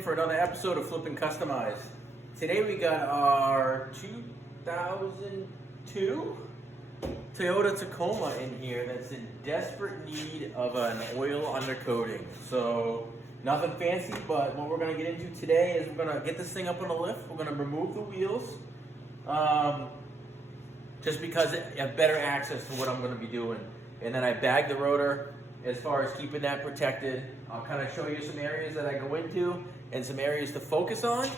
in for another episode of Flip and Customize. Today we got our 2002 Toyota Tacoma in here that's in desperate need of an oil undercoating. So nothing fancy, but what we're going to get into today is we're going to get this thing up on a lift. We're going to remove the wheels just because I have better access to what I'm going to be doing. And then I bag the rotor as far as keeping that protected. I'll kind of show you some areas that I go into and some areas to focus on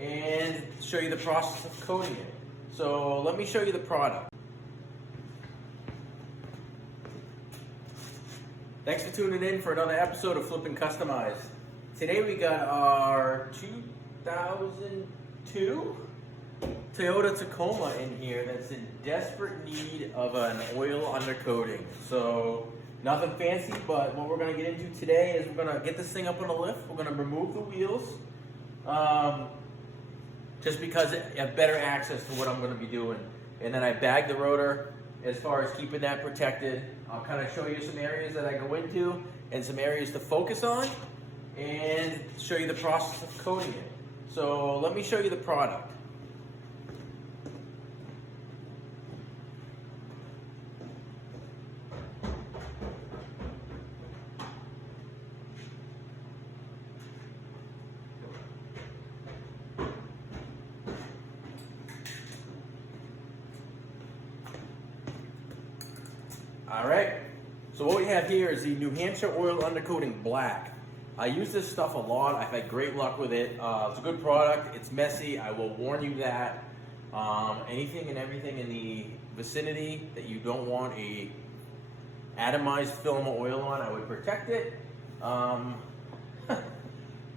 and show you the process of coating it. So let me show you the product. Thanks for tuning in for another episode of Flip and Customize. Today we got our 2002 Toyota Tacoma in here that's in desperate need of an oil undercoating. So nothing fancy, but what we're going to get into today is we're going to get this thing up on a lift. We're going to remove the wheels just because I have better access to what I'm going to be doing. And then I bag the rotor as far as keeping that protected. I'll kind of show you some areas that I go into and some areas to focus on and show you the process of coating it. So let me show you the product. All right, so what we have here is the New Hampshire Oil Undercoating Black. I use this stuff a lot. I've had great luck with it. It's a good product. It's messy. I will warn you that. Anything and everything in the vicinity that you don't want a atomized film of oil on, I would protect it.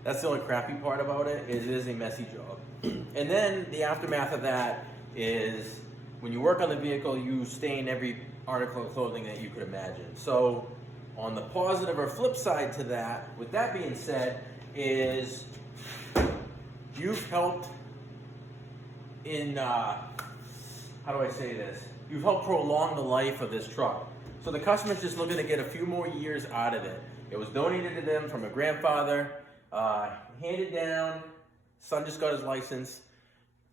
That's the only crappy part about it, is it is a messy job. And then the aftermath of that is when you work on the vehicle, you stain every article of clothing that you could imagine. So on the positive or flip side to that, with that being said, is you've helped in, how do I say this? You've helped prolong the life of this truck. So the customer's just looking to get a few more years out of it. It was donated to them from a grandfather, handed down, son just got his license,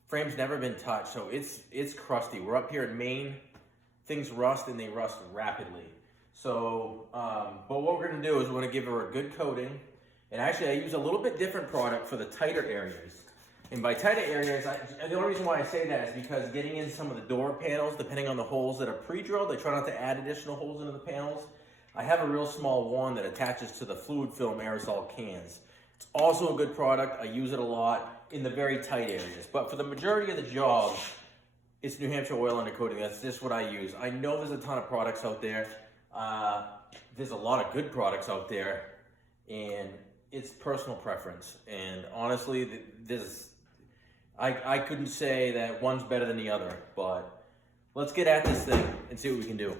frame's never been touched, so it's crusty. We're up here in Maine. Things rust and they rust rapidly. So, but what we're gonna do is we're gonna give her a good coating. And actually I use a little bit different product for the tighter areas. And by tighter areas, the only reason why I say that is because getting in some of the door panels, depending on the holes that are pre-drilled, I try not to add additional holes into the panels. I have a real small one that attaches to the fluid film aerosol cans. It's also a good product. I use it a lot in the very tight areas. But for the majority of the job, it's New Hampshire Oil Undercoating. That's just what I use. I know there's a ton of products out there. There's a lot of good products out there, and it's personal preference. And honestly, I couldn't say that one's better than the other, but let's get at this thing and see what we can do.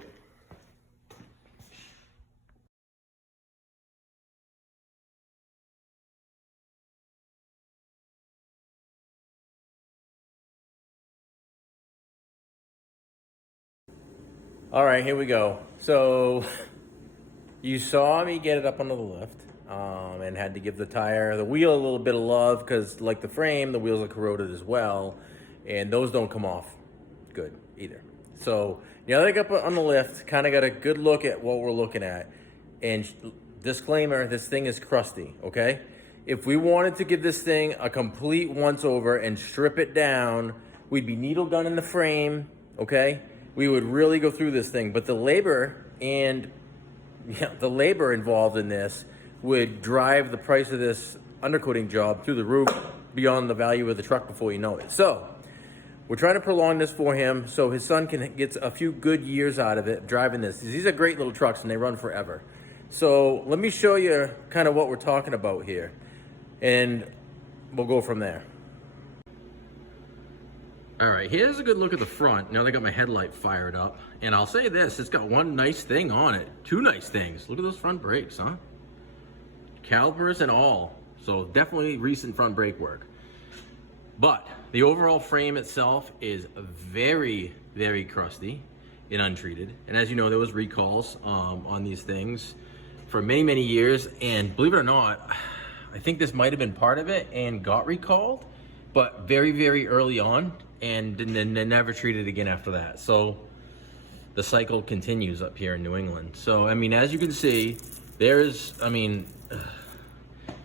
All right, here we go. So you saw me get it up onto the lift and had to give the wheel a little bit of love because like the frame, the wheels are corroded as well, and those don't come off good either. So now that I got up on the lift, kind of got a good look at what we're looking at. And disclaimer, this thing is crusty, okay? If we wanted to give this thing a complete once over and strip it down, we'd be needle gun in the frame, okay? We would really go through this thing, but the labor involved in this would drive the price of this undercoating job through the roof beyond the value of the truck before you know it. So we're trying to prolong this for him so his son can get a few good years out of it driving this. These are great little trucks and they run forever. So let me show you kind of what we're talking about here and we'll go from there. All right, here's a good look at the front. Now they got my headlight fired up. And I'll say this, it's got one nice thing on it. Two nice things. Look at those front brakes, huh? Calipers and all. So definitely recent front brake work. But the overall frame itself is very, very crusty and untreated. And as you know, there was recalls on these things for many, many years. And believe it or not, I think this might have been part of it and got recalled, but very, very early on, and then never treated again after that. So the cycle continues up here in New England. So, I mean, as you can see, there's, I mean,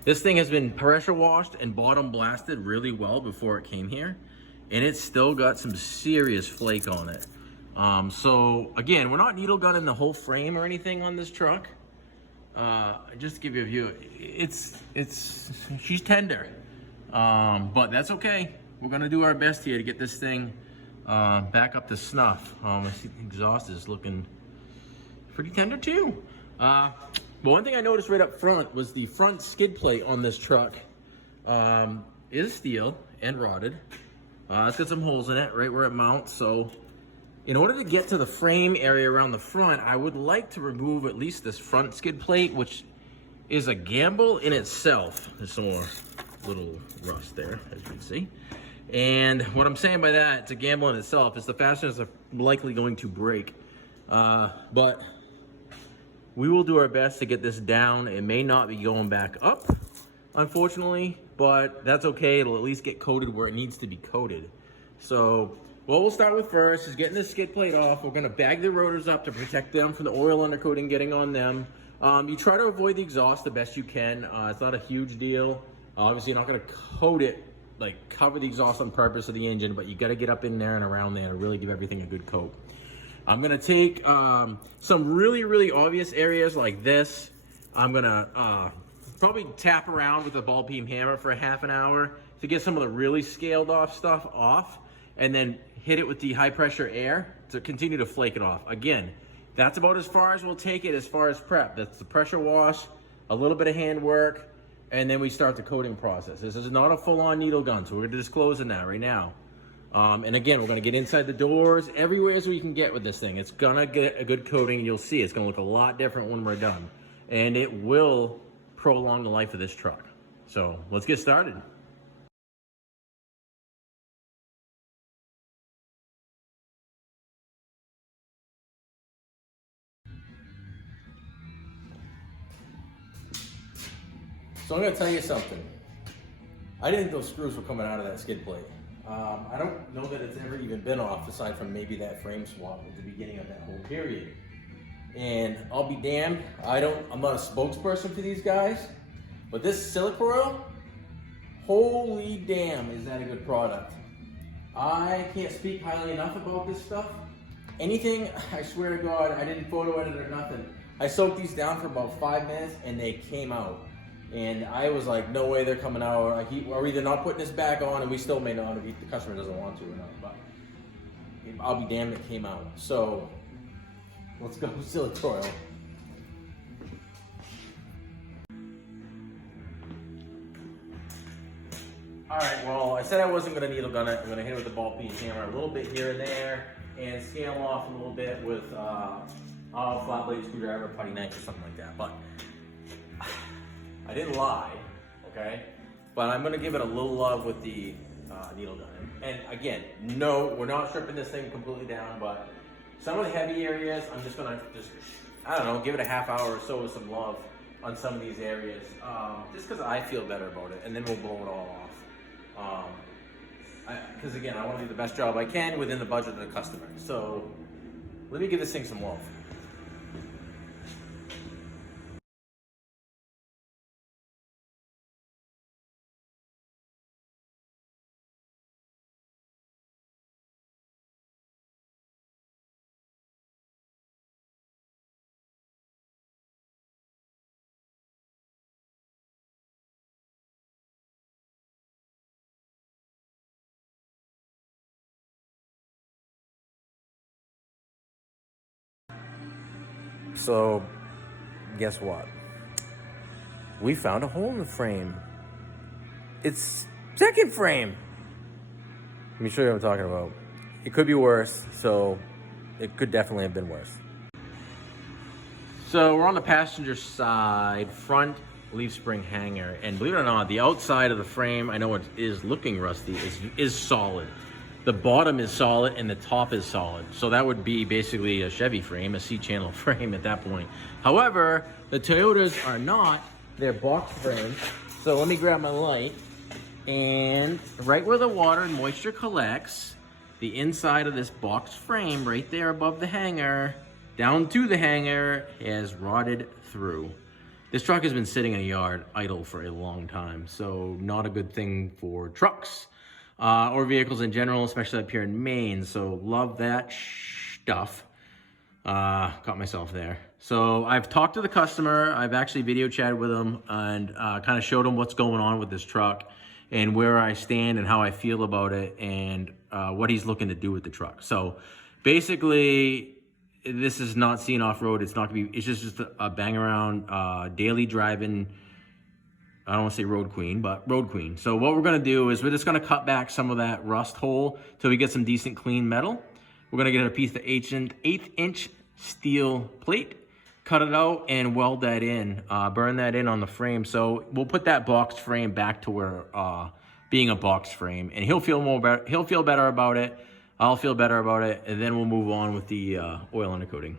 this thing has been pressure washed and bottom blasted really well before it came here, and it's still got some serious flake on it. So again, we're not needle gunning the whole frame or anything on this truck. Just to give you a view, she's tender, but that's okay. We're gonna do our best here to get this thing back up to snuff. I see the exhaust is looking pretty tender too. But one thing I noticed right up front was the front skid plate on this truck is steel and rotted. It's got some holes in it right where it mounts. So in order to get to the frame area around the front, I would like to remove at least this front skid plate, which is a gamble in itself. There's some more little rust there, as you can see. And what I'm saying by that, it's a gamble in itself, is the fasteners are likely going to break. But we will do our best to get this down. It may not be going back up, unfortunately, but that's okay. It'll at least get coated where it needs to be coated. So what we'll start with first is getting this skid plate off. We're gonna bag the rotors up to protect them from the oil undercoating getting on them. You try to avoid the exhaust the best you can. It's not a huge deal. Obviously, you're not gonna coat it, like cover the exhaust on purpose of the engine, but you gotta get up in there and around there to really give everything a good coat. I'm gonna take some really, really obvious areas like this. I'm gonna probably tap around with a ball peen hammer for a half an hour to get some of the really scaled off stuff off, and then hit it with the high pressure air to continue to flake it off. Again, that's about as far as we'll take it as far as prep. That's the pressure wash, a little bit of hand work, and then we start the coating process. This is not a full-on needle gun, so we're gonna disclose in that right now. And again, we're gonna get inside the doors, everywhere as we can get with this thing. It's gonna get a good coating, and you'll see it's gonna look a lot different when we're done. And it will prolong the life of this truck. So let's get started. So I'm gonna tell you something. I didn't think those screws were coming out of that skid plate. I don't know that it's ever even been off, aside from maybe that frame swap at the beginning of that whole period. And I'll be damned, I'm not a spokesperson for these guys, but this Silicoil, holy damn, is that a good product. I can't speak highly enough about this stuff. Anything, I swear to God, I didn't photo edit or nothing. I soaked these down for about 5 minutes and they came out. And I was like, no way they're coming out. Like, we're either not putting this back on, and we still may not if the customer doesn't want to or not. But I'll be damned it came out. So let's go Silicoil. All right, well, I said I wasn't gonna needle gun it. I'm gonna hit it with the ball peen hammer a little bit here and there, and scale off a little bit with a flat blade screwdriver, putty knife, or something like that. But I didn't lie, okay? But I'm gonna give it a little love with the needle gun. And again, no, we're not stripping this thing completely down, but some of the heavy areas, I'm just gonna I don't know, give it a half hour or so with some love on some of these areas, just because I feel better about it, and then we'll blow it all off. Because again, I wanna do the best job I can within the budget of the customer. So let me give this thing some love. So, guess what? We found a hole in the frame. It's second frame. Let me show you what I'm talking about. It could be worse, so it could definitely have been worse. So we're on the passenger side, front leaf spring hanger, and believe it or not, the outside of the frame, I know it is looking rusty, is solid. The bottom is solid and the top is solid. So that would be basically a Chevy frame, a C-channel frame at that point. However, the Toyotas are not, they're box frames. So let me grab my light, and right where the water and moisture collects, the inside of this box frame right there above the hanger, down to the hanger, has rotted through. This truck has been sitting in a yard idle for a long time, so not a good thing for trucks or vehicles in general, especially up here in Maine. So love that stuff. Caught myself there. So I've talked to the customer. I've actually video chatted with him and kind of showed him what's going on with this truck and where I stand and how I feel about it and what he's looking to do with the truck. So basically, this is not seen off-road. It's not gonna be, it's just a bang around, daily driving, I don't want to say road queen, but road queen. So what we're gonna do is we're just gonna cut back some of that rust hole till we get some decent clean metal. We're gonna get a piece of 1/8" steel plate, cut it out and weld that in, burn that in on the frame. So we'll put that box frame back to where being a box frame, and he'll feel better about it. I'll feel better about it, and then we'll move on with the oil undercoating.